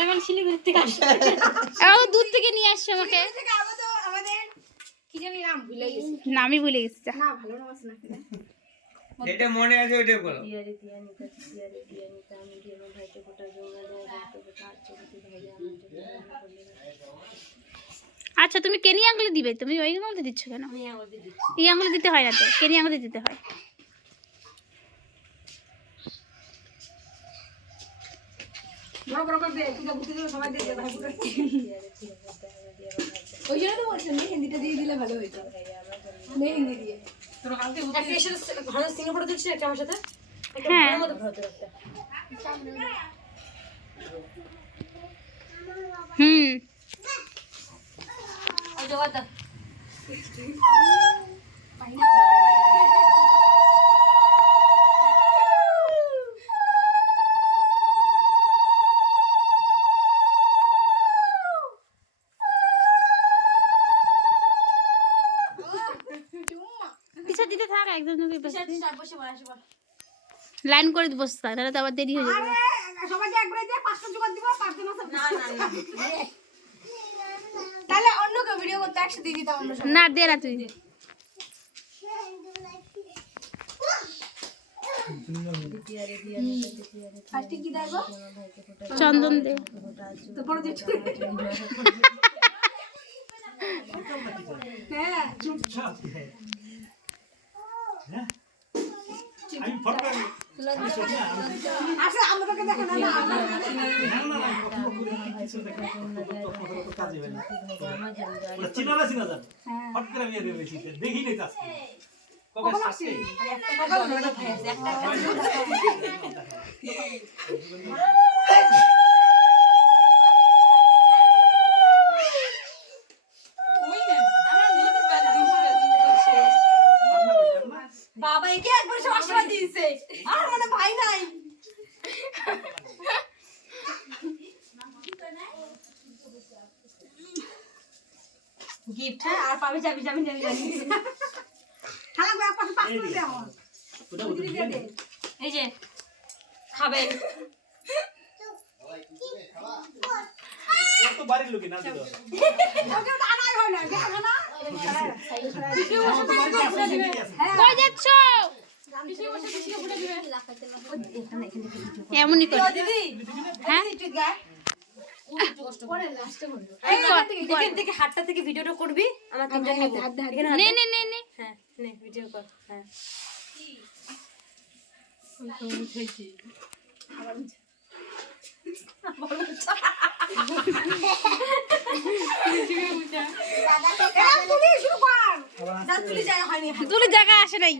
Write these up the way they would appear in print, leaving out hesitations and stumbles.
সবাই মানে শিলিগুড়ি থেকে আসছে, দূর থেকে নিয়ে আসছে আমাকে। আমাদের কি জানি নাম ভুলে গেছি, নামই ভুলে গেছি। না ভালো নাম আছে না, যেটা মনে আছে ওইটা বলো। আচ্ছা তুমি কেনি আঙুলে দিবে, তুমি ওই আঙুলে দিচ্ছ কেন? এই আঙুলে দিতে হয় না তো, কেনি আঙুলে দিতে হয়। ওই জন্য তো বলছেন মেহেন্দিটা দিয়ে দিলে ভালো হইতো, মেহেন্দি দিয়ে। তোর কালকে একটা এসে ভালো সিঙ্গে ফটো দিচ্ছিস একটা আমার সাথে, একটা ভালো মতো ফটো একটা। আর জোগাড় দা পিছা দিতে থাক, একজন লাইন করে বসে থাক, তাহলে তো আবার দেরি হয়ে যাবে। সবাইকে একবারে দিয়ে 5টা জোগাড় দিব, 5 জন আছে। না না না, তাহলে অন্য কেউ ভিডিও করতে একসাথে দিয়ে দিতাম আমরা সবাই। না দে না তুই। ফার্স্টে কি দেব? চন্দন দে। তো পরে দিচ্ছি। হ্যাঁ চুপচাপ হ্যাঁ আমি ফটো করি আচ্ছা আমাদেরকে দেখো না, না না কিছু দেখো তো কাজে হবে না ওরা চিনা না চিনা জান ফট করে আমি এর বেশি দেখি নাই আজকে কবে আসছে বাবা একে একবার সব আশীর্বাদ দিয়েছে, আর মানে ভাই নাই। গিফট হ্যাঁ, আর পাবে যাবি যাবি যাবি যাবি। খালা গো পাশে পাস করে দাও। ওটা বুঝিয়ে দে এই যে খাবেন। তো বাড়ির লোকে না দিও ওকে তো আনাই হয় না, দেখো না। কই যাচ্ছ? এমনই করে দিদি হ্যাঁ একটু গায় পরে লাস্টে বলবো। এই থেকে হাতটা থেকে ভিডিওটা করবি, আমার তিনটা নেব। নে নে নে নে। হ্যাঁ নে ভিডিও কর। হ্যাঁ তুলে জায়গা আসে নাই।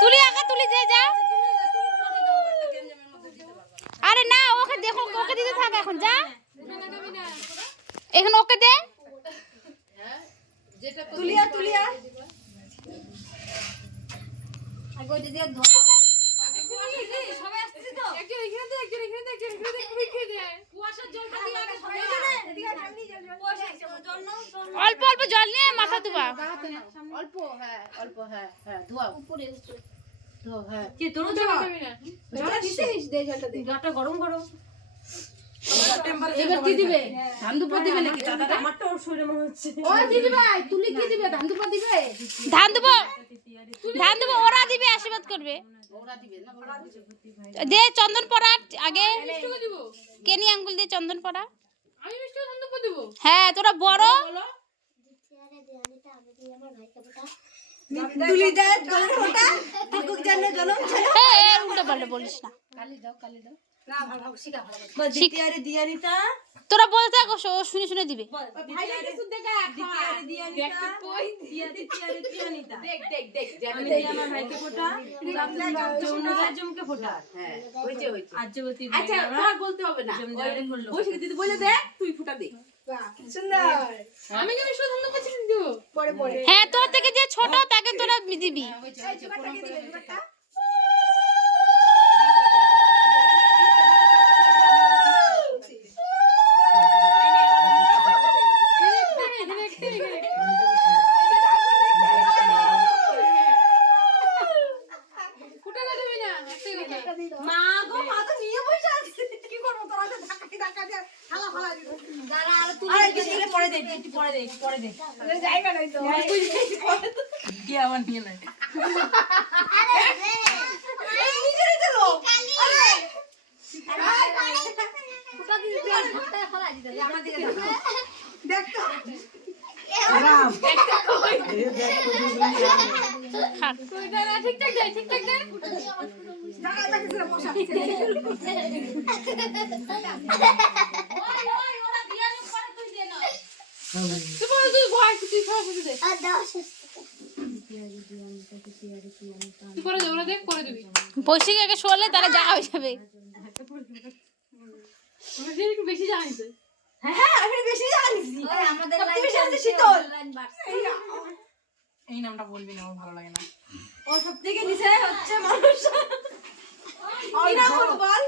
তুলি আঁকা তুলি যে যা। আরে না ওকে দেখো, ওকে দিতে থাক এখন যা। এখন ওকে দে। তুলিয়া তুলিয়া আগে ওইটা দিয়ে ধর। সবাই আসছে তো একজন এখানে দে, একজন এখানে দে, একজন এখানে দে, এখানে দে। কুয়াশার জলটা দিয়ে আগে সবাই এদিকে সামনে জল জল নাও। অল্প অল্প জল নিয়ে মাথা ধোয়া। অল্প হ্যাঁ, অল্প হ্যাঁ হ্যাঁ ধোয়া উপরে ধোয়া। হ্যাঁ কি তোর জল জলটা দিছিস? দে জলটা দে, জলটা গরম গরম। এবার কি দিবে? ধান দুপা দিবে নাকি দাদা? আমারটা ওর শরীরে মনে হচ্ছে। ও দিদি ভাই তুলি কি দিবে? ধান দুপা দিবে? ধান দেবো, ধান দেবো, ওরা দিবে, আশীর্বাদ করবে। ওরা দিবে না, ওরা দিবে। দে চন্দন পড়া আগে, কেনি আঙ্গুল দিয়ে চন্দন পড়া। আমি মিষ্টি ধান দুপা দিব। হ্যাঁ তোরা বড়। তুলি দে গলার ফোঁটা ঠাকুর জানে জনম ছাড়া। হ্যাঁ উল্টো পাল্টা বলিস না। কালি দাও কালি দাও। না ভালো ভালো শিখা ভালো দ্বিতীয়ারে দিয়ানিতা তোরা বলতে থাকো, ও শুনে শুনে দিবে। ভাইয়া কিছু দেখা দ্বিতীয়ারে দিয়ানিতা কই দ্বিতীয়ারে দিয়ানিতা দেখ দেখ দেখ আমি দিই আমার ভাইকে ফোঁটা যমুনা জমকে ফোঁটা হ্যাঁ হইছে হইছে আজ্যবতী আচ্ছা তোমার বলতে হবে না জমদারে করলো বসে দিদি বলে দে তুই ফুটা দে সুন্দর আমি কি বিষ্ণু ধন্য পাচ্ছি দিব পরে পরে হ্যাঁ, তোর থেকে যে ছোট তাকে তোরা দিবি। ফুটা না দেবে না একটা কথা মা গো মা তো নিয়ে বসে আছে কি করব তোরা তো ধাক্কা দিয়ে হালা ফালা দিবি দাঁড়া আর তুই একটু পরে দে একটু পরে দে জায়গা নাই তো কি আমার নিয়ে নাই নিজেরই তো লোক ফোঁটা দিতে ধাক্কা ফেলা দিতে আমার দিকে দেখ তো ওইটা না ঠিকঠাক দে ঠিকঠাক দে জায়গা দেখছিস বসা তুই ভয় তুই সব বুঝে দে তুই করে দে ওরা দেখ করে দিবি বৈশাখী আগে শোলে তারা জায়গা হয়ে যাবে। আমরা যে একটু বেশি জানিস হ্যাঁ আমি বেশি জানিস আমাদের সবচেয়ে বেশি আছে শীতল এই নামটা বলবি না আমার ভালো লাগে না ও সব থেকে নিচে হচ্ছে মানুষ কি নাম বলবো বল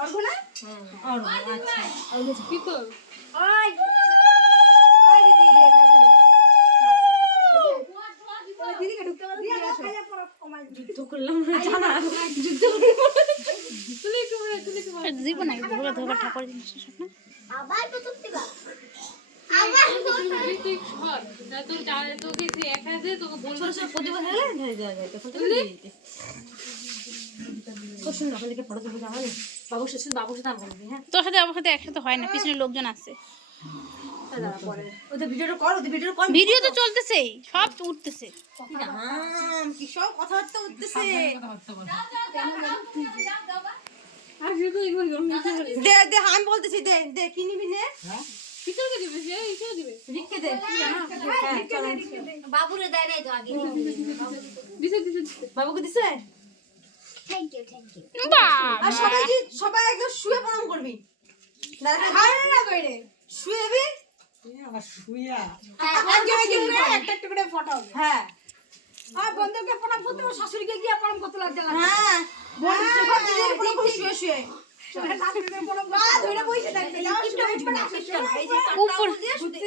অর্ঘনা আর আচ্ছা কি তোর ওই ওই দিদি রে ওই দিদি কে ঢুকতে বল দিয়ে আসো যুদ্ধ করলাম না জানা যুদ্ধ তুই একটু বলে তুই একটু বলে জীবন না ধোকা ধোকা ঠাকুর জিনিস সব না। তুই সর তোর চালে তোকে যে একা দে তোকে বলবো ছোট ছোট প্রতিভা হলে ধরে দেওয়া যায় তখন তুমি দিয়ে দিতে তো শুন ওখান থেকে ফটো তুলতে যাওয়া নেই বাবুর সাথে বলবি হ্যাঁ তোর সাথে আমার সাথে একসাথে হয় না, পিছনে লোকজন আছে। পরে ওদের ভিডিওটা কর ভিডিও তো চলতেছেই, সব উঠতেছে। কি সব কথাবার্তা উঠতেছে আর শুধু এগুলো দে দে আমি বলতেছি দে দে কি নিবি নে কিচুকে দিবে সে ইসেও দিবে লিখে দে বাবুরে দেয় নাই তো আগে দিছে দিছে বাবুকে দিছে আর সবাই একদম শুয়ে প্রণাম করবি দাদা হাই না কইরে শুয়েবি আবার শুইয়া একটা একটা করে ফটো হ্যাঁ আর বন্ধুকে প্রণাম করতে ও শাশুড়িকে গিয়ে প্রণাম করতে লাগছে হ্যাঁ বলছি সব দিদির প্রণাম করবি শুয়ে শুয়ে শাশুড়িকে প্রণাম না ধরে বসে থাকবে এই যে উপর দিয়ে শুতে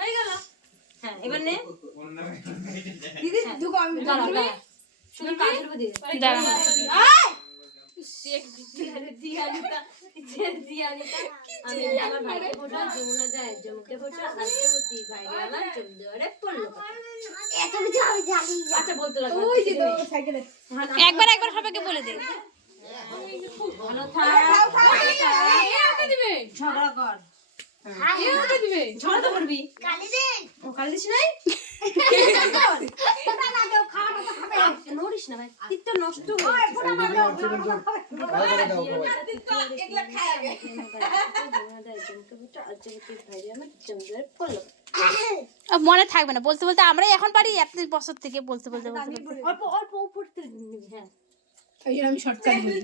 হয়ে গেল হ্যাঁ এবার নে দিদি দুগো আমি দাঁড়া দাঁড়া শুধু কাজের উপর দিয়ে দাঁড়া। আমি আমার ভাইকে ফোটা যমুনা দেয় জমকে ফোটা আজকে ভাইকে আমার চন্দ্রে পড়লো আচ্ছা বলতে লাগো ওই যে তো সাইকেলে একবার একবার সবাইকে বলে দে। ভালো থাক এটা দিবে ঝগড়া কর এটা দিবে ঝগড়া তো করবি ও কালি দিস নাই নড়িস না ভাই তিত নষ্ট হয়ে মনে থাকবে না বলতে বলতে, আমরাই এখন পারি এত বছর থেকে বলতে বলতে বলতে বলতে। অল্প অল্প উপর থেকে হ্যাঁ এই জন্য আমি শর্টকাট বলি